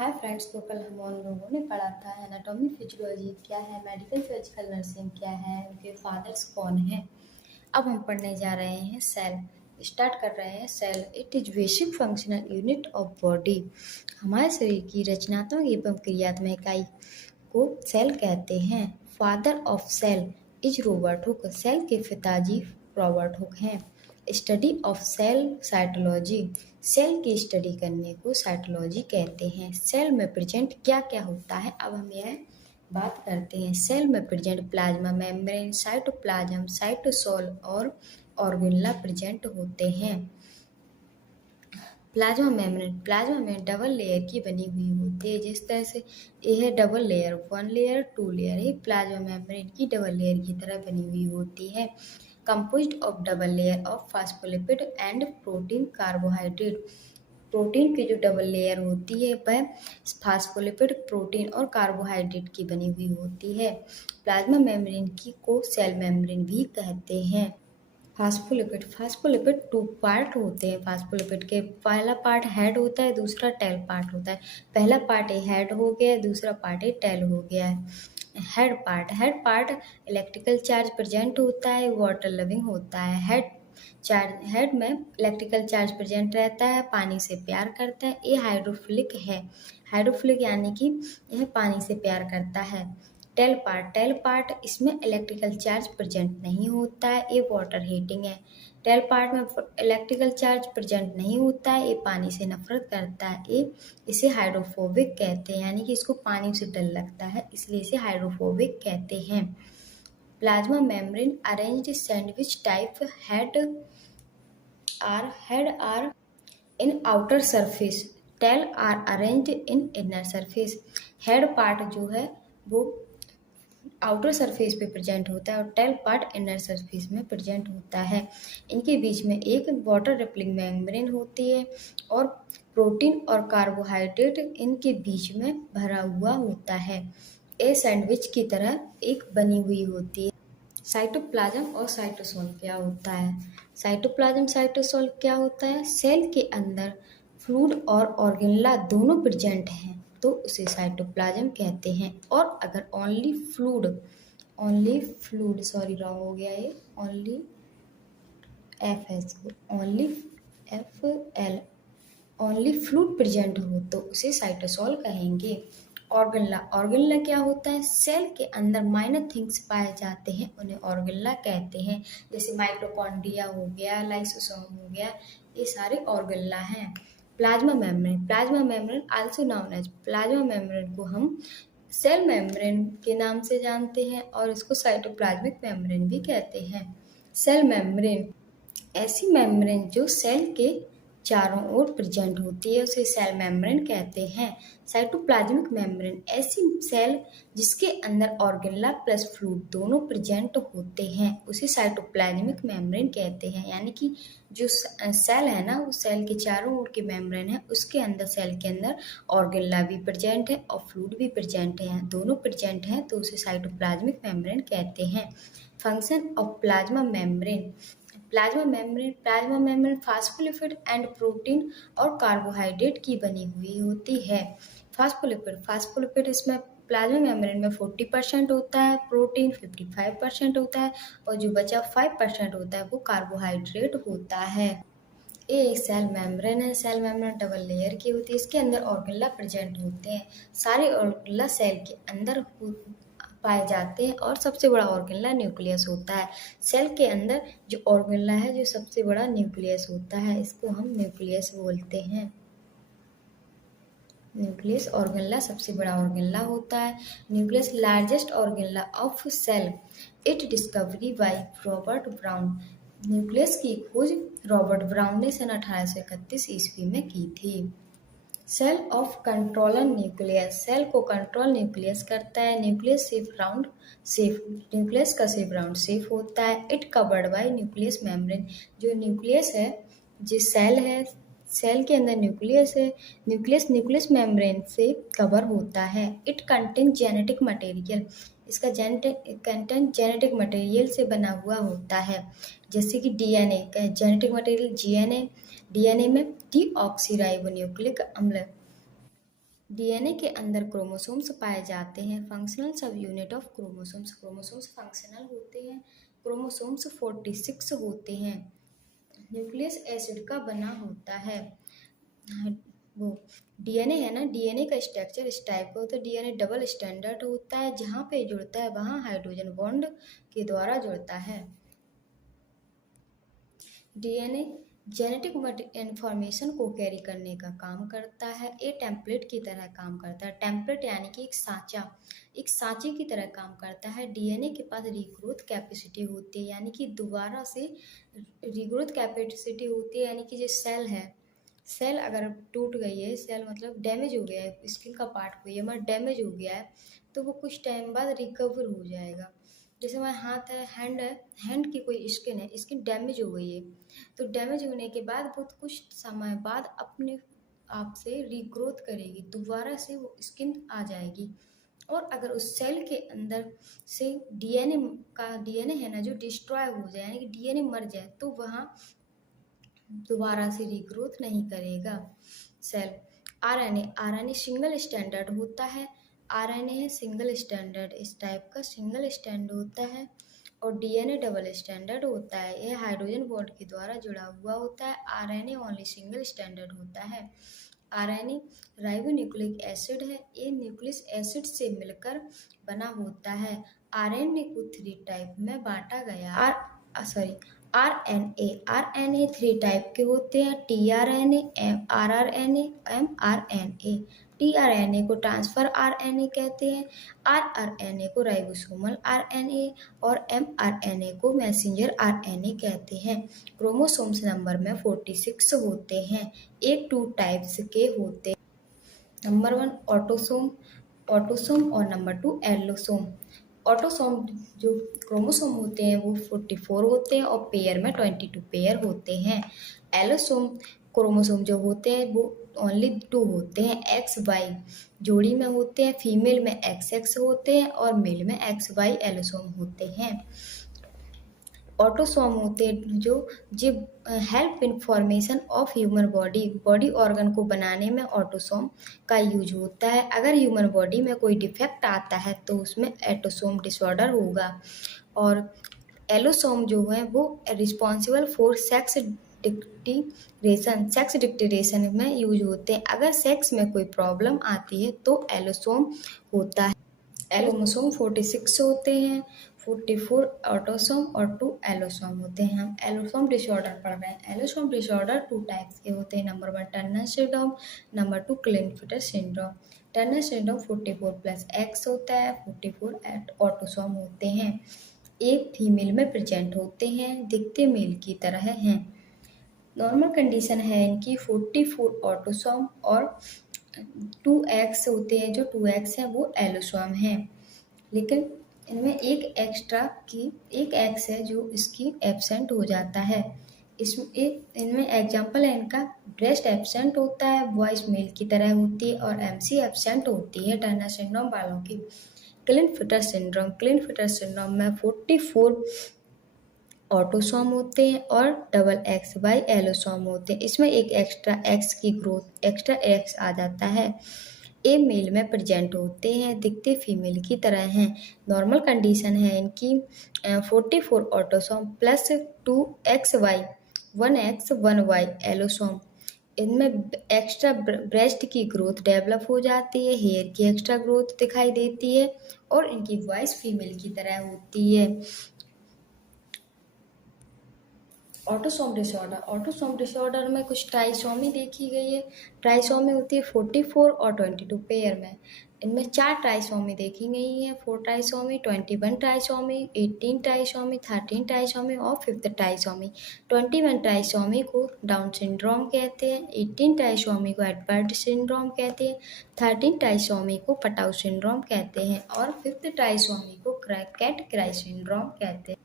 Hi friends, तो कल हम उन लोगों ने पढ़ा था एनाटॉमी फिजियोलॉजी क्या है, मेडिकल सर्जिकल नर्सिंग क्या है, उनके फादर्स कौन हैं। अब हम पढ़ने जा रहे हैं सेल। स्टार्ट कर रहे हैं। Cell it is basic functional unit of body. हमारे शरीर की रचनात्मक एवं क्रियात्मक इकाई को सेल कहते हैं। Father of cell is Robert Hooke. Cell के पिताजी रॉबर्ट हुक हैं। Study of cell cytology. Cell की स्टडी करने को साइटोलॉजी कहते हैं। सेल में प्रेजेंट क्या क्या होता है, अब हम यह बात करते हैं। सेल में present plasma membrane, cytoplasm, cytosol और ऑर्गेनेला प्रेजेंट होते हैं। प्लाज्मा में डबल लेयर की बनी हुई होती है। जिस तरह से यह है डबल लेयर, 1 लेयर 2 लेयर, ये प्लाज्मा मेम्ब्रेन की डबल लेयर की तरह बनी हुई होती है। Composed of double layer of phospholipid and protein carbohydrate. Protein की जो डबल लेयर होती है वह फास्फोलिपिड, प्रोटीन और कार्बोहाइड्रेट की बनी हुई होती है। प्लाज्मा मेम्ब्रेन की को सेल मेम्ब्रेन भी कहते हैं। फास्फोलिपिड 2 पार्ट होते हैं। फास्फोलिपिड के पहला पार्ट हेड होता है, दूसरा टेल पार्ट होता है। पहला पार्ट हेड हो गया, दूसरा पार्ट टेल हो गया है। Head part electrical charge present होता है, वाटर लविंग होता है। हेड में इलेक्ट्रिकल चार्ज प्रेजेंट रहता है, पानी से प्यार करता है। ये हाइड्रोफिलिक है। हाइड्रोफिलिक यानी कि यह पानी से प्यार करता है। टेल पार्ट इसमें इलेक्ट्रिकल चार्ज प्रेजेंट नहीं होता है, ये वाटर हीटिंग है। टेल पार्ट में इलेक्ट्रिकल चार्ज प्रेजेंट नहीं होता है, ये पानी से नफरत करता है। ये इसे हाइड्रोफोबिक कहते हैं, यानी कि इसको पानी से डर लगता है, इसलिए इसे हाइड्रोफोबिक कहते हैं। Plasma membrane arranged sandwich type head are in outer surface, tail are arranged in inner surface. Head part जो है वो आउटर सरफेस पे प्रेजेंट होता है और टेल पार्ट इनर सरफेस में प्रेजेंट होता है। इनके बीच में एक वाटर रिपलिंग मेम्ब्रेन होती है और प्रोटीन और कार्बोहाइड्रेट इनके बीच में भरा हुआ होता है। ये सैंडविच की तरह एक बनी हुई होती है। साइटोप्लाज्म और साइटोसोल क्या होता है। साइटोप्लाज्म साइटोसोल क्या होता है। सेल के अंदर फ्लूइड और ऑर्गेनेला दोनों प्रेजेंट हैं तो उसे साइटोप्लाज्म कहते हैं। और अगर ओनली फ्लूइड सॉरी रॉन्ग हो गया ये, ओनली फ्लूइड प्रेजेंट हो तो उसे साइटोसोल कहेंगे। ऑर्गेनेला क्या होता है। सेल के अंदर माइनर थिंग्स पाए जाते हैं, उन्हें ऑर्गेनेला कहते हैं। जैसे माइटोकॉन्ड्रिया हो गया, लाइसोसोम हो गया, ये सारे ऑर्गेनेला हैं। Plasma membrane also known as, plasma membrane को हम सेल मेम्ब्रेन के नाम से जानते हैं और इसको साइटोप्लाज्मिक मेम्ब्रेन भी कहते हैं। सेल मेम्ब्रेन ऐसी मेम्ब्रेन जो सेल के चारों ओर प्रेजेंट होती है, उसे सेल मेम्ब्रेन कहते हैं। साइटोप्लाज्मिक मेम्ब्रेन ऐसी सेल जिसके अंदर ऑर्गेनेला प्लस फ्लूइड दोनों प्रेजेंट होते हैं, उसे साइटोप्लाज्मिक मेम्ब्रेन कहते हैं। यानी कि जो सेल है ना, वो सेल के चारों ओर के मेम्ब्रेन है, उसके अंदर सेल के अंदर ऑर्गेनेला भी प्रेजेंट है और फ्लूइड भी प्रेजेंट है, दोनों प्रेजेंट हैं तो उसे साइटोप्लाज्मिक मेम्ब्रेन कहते हैं। Function of plasma membrane plasma membrane phospholipid and protein और कार्बोहाइड्रेट की बनी हुई होती है। फास्फोलिपिड इसमें प्लाज्मा मेम्ब्रेन में 40% होता है, प्रोटीन 55% होता है और जो बचा 5% होता है वो कार्बोहाइड्रेट होता है। ये एक सेल मेम्ब्रेन है। सेल मेम्ब्रेन डबल लेयर की होती है, इसके अंदर ऑर्गेनेला प्रेजेंट होते हैं। सारे ऑर्गेनेला सेल के अंदर पाए जाते हैं और सबसे बड़ा ऑर्गेनेला न्यूक्लियस होता है। सेल के अंदर जो ऑर्गेनेला है जो सबसे बड़ा न्यूक्लियस होता है, इसको हम न्यूक्लियस बोलते हैं। न्यूक्लियस ऑर्गेनेला सबसे बड़ा ऑर्गेनेला होता है। Nucleus largest organelle of cell, it discovery by Robert Brown. Nucleus की खोज रॉबर्ट ब्राउन ने सन 1831 ईस्वी में की थी। Cell of controller nucleus, cell को कंट्रोल न्यूक्लियस करता है। न्यूक्लियस न्यूक्लियस का शेप राउंड शेप होता है। It covered by nucleus membrane, जो न्यूक्लियस है, जो सेल है, सेल के अंदर न्यूक्लियस है, न्यूक्लियस मेम्ब्रेन से कवर होता है। इट कंटेन जेनेटिक मटेरियल, इसका कंटेंट जेनेटिक मटेरियल से बना हुआ होता है। जैसे कि डीएनए का जेनेटिक मटेरियल डीएनए में डीऑक्सीराइबोन्यूक्लिक अम्ल डीएनए के अंदर क्रोमोसोम्स पाए जाते हैं। फंक्शनल सब unit of chromosomes, chromosomes functional होते हैं। क्रोमोसोम्स 46 होते हैं। न्यूक्लियस एसिड का बना होता है। वो डीएनए है ना, डीएनए का स्ट्रक्चर इस टाइप का होता है। डीएनए डबल स्टैंडर्ड होता है, जहाँ पे जुड़ता है वहाँ हाइड्रोजन बॉन्ड के द्वारा जुड़ता है। डीएनए जेनेटिक इंफॉर्मेशन को कैरी करने का काम करता है। ये टेम्पलेट की तरह काम करता है। टेम्पलेट यानी कि एक सांचे की तरह काम करता है। डीएनए के पास रीग्रोथ कैपेसिटी होती है, यानी कि दोबारा से रीग्रोथ कैपेसिटी होती है, यानी कि जो सेल है, सेल अगर टूट गई है, सेल मतलब डैमेज हो गया है, स्किन का पार्ट कोई हमारा डैमेज हो गया है, तो वो कुछ टाइम बाद रिकवर हो जाएगा। जैसे हमारा हाथ है, हैंड की कोई स्किन है, स्किन डैमेज हो गई है, तो डैमेज होने के बाद वो कुछ समय बाद अपने आप से रीग्रोथ करेगी, दोबारा से वो स्किन आ जाएगी। और अगर उस सेल के अंदर से डीएनए है ना जो डिस्ट्रॉय हो जाए, यानी कि डीएनए मर जाए, तो वहाँ दोबारा से रीग्रोथ नहीं करेगा सेल। आरएनए सिंगल स्टैंडर्ड होता है। आरएनए है सिंगल स्टैंडर्ड, इस टाइप का सिंगल स्टैंड होता है। और डीएनए डबल स्टैंडर्ड होता है, यह हाइड्रोजन बॉन्ड के द्वारा जुड़ा हुआ होता है। आरएनए ओनली सिंगल स्टैंडर्ड होता है। आरएनए राइबोन्यूक्लिक एसिड है, ये न्यूक्लिक एसिड से मिलकर बना होता है। आरएनए को 3 टाइप में बांटा गया। आरएनए 3 टाइप के होते हैं, टीआरएनए, आरआरएनए, एमआरएनए। टीआरएनए को ट्रांसफर आरएनए कहते हैं, आरआरएनए को राइबोसोमल आरएनए और एमआरएनए को मैसेंजर आरएनए कहते हैं। क्रोमोसोम्स नंबर में 46 होते हैं, एक 2 टाइप्स के होते हैं। नंबर 1 ऑटोसोम और नंबर 2 एलोसोम। ऑटोसोम जो क्रोमोसोम होते हैं वो 44 होते हैं और पेयर में 22 पेयर होते हैं। एलोसोम क्रोमोसोम जो होते हैं वो ओनली 2 होते हैं, एक्स वाई जोड़ी में होते हैं। फीमेल में XX होते हैं और मेल में XY एलोसोम होते हैं। ऑटोसोम होते हैं जो help in formation of human body organ को बनाने में ऑटोसोम का यूज होता है। अगर ह्यूमन बॉडी में कोई डिफेक्ट आता है तो उसमें एटोसोम डिसऑर्डर होगा। और एलोसोम जो है वो रिस्पॉन्सिबल फॉर सेक्स डिक्टेरेशन में यूज होते हैं। अगर सेक्स में कोई प्रॉब्लम आती है तो एलोसोम होता है। एलोसोम 46 होते हैं, 44 ऑटोसोम और 2 एलोसोम होते हैं। हम एलोसोम डिसऑर्डर पढ़ रहे हैं। एलोसोम डिसऑर्डर 2 टाइप्स के होते हैं। Number 1 Turner syndrome, number 2 Klinefelter syndrome. Turner syndrome 44+X होता है, 44 ऑटोसोम होते हैं। एक फीमेल में प्रेजेंट होते हैं, दिखते मेल की तरह हैं। नॉर्मल कंडीशन है इनकी 44 ऑटोसोम और 2X होते हैं, जो 2X है वो एलोसोम है। लेकिन इनमें एक X है जो इसकी एब्सेंट हो जाता है। इनमें एग्जाम्पल है इनका, ब्रेस्ट एब्सेंट होता है, वॉइस मेल की तरह होती है और MC एब्सेंट होती है टर्नर सिंड्रोम वालों की। क्लिनफिटर सिंड्रोम में 44 ऑटोसोम होते हैं और XY एलोसोम होते हैं। इसमें एक एक्स्ट्रा X आ जाता है। ए मेल में प्रेजेंट होते हैं, दिखते फीमेल की तरह हैं। नॉर्मल कंडीशन है इनकी 44 autosome plus 2XY 1X1Y allosome. इनमें एक्स्ट्रा ब्रेस्ट की ग्रोथ डेवलप हो जाती है, हेयर की एक्स्ट्रा ग्रोथ दिखाई देती है और इनकी वॉइस फीमेल की तरह होती है। ऑटोसोम डिसऑर्डर में कुछ ट्राइसोमी देखी गई है। ट्राइसोमी होती है 44 और 22 पेयर में। इनमें 4 ट्राइसोमी देखी गई है, 4 ट्राइसोमी, 21 ट्राइसोमी, 18 ट्राइसोमी, 13 ट्राइसोमी और 5th ट्राइसोमी। 21 ट्राइसोमी को डाउन सिंड्रोम कहते हैं, 18 ट्राइसोमी को एडवर्ड सिंड्रोम कहते हैं, 13 ट्राइसोमी को पटाउ सिंड्रोम कहते हैं और 5th ट्राइसोमी को कैट क्राई सिंड्रोम कहते हैं।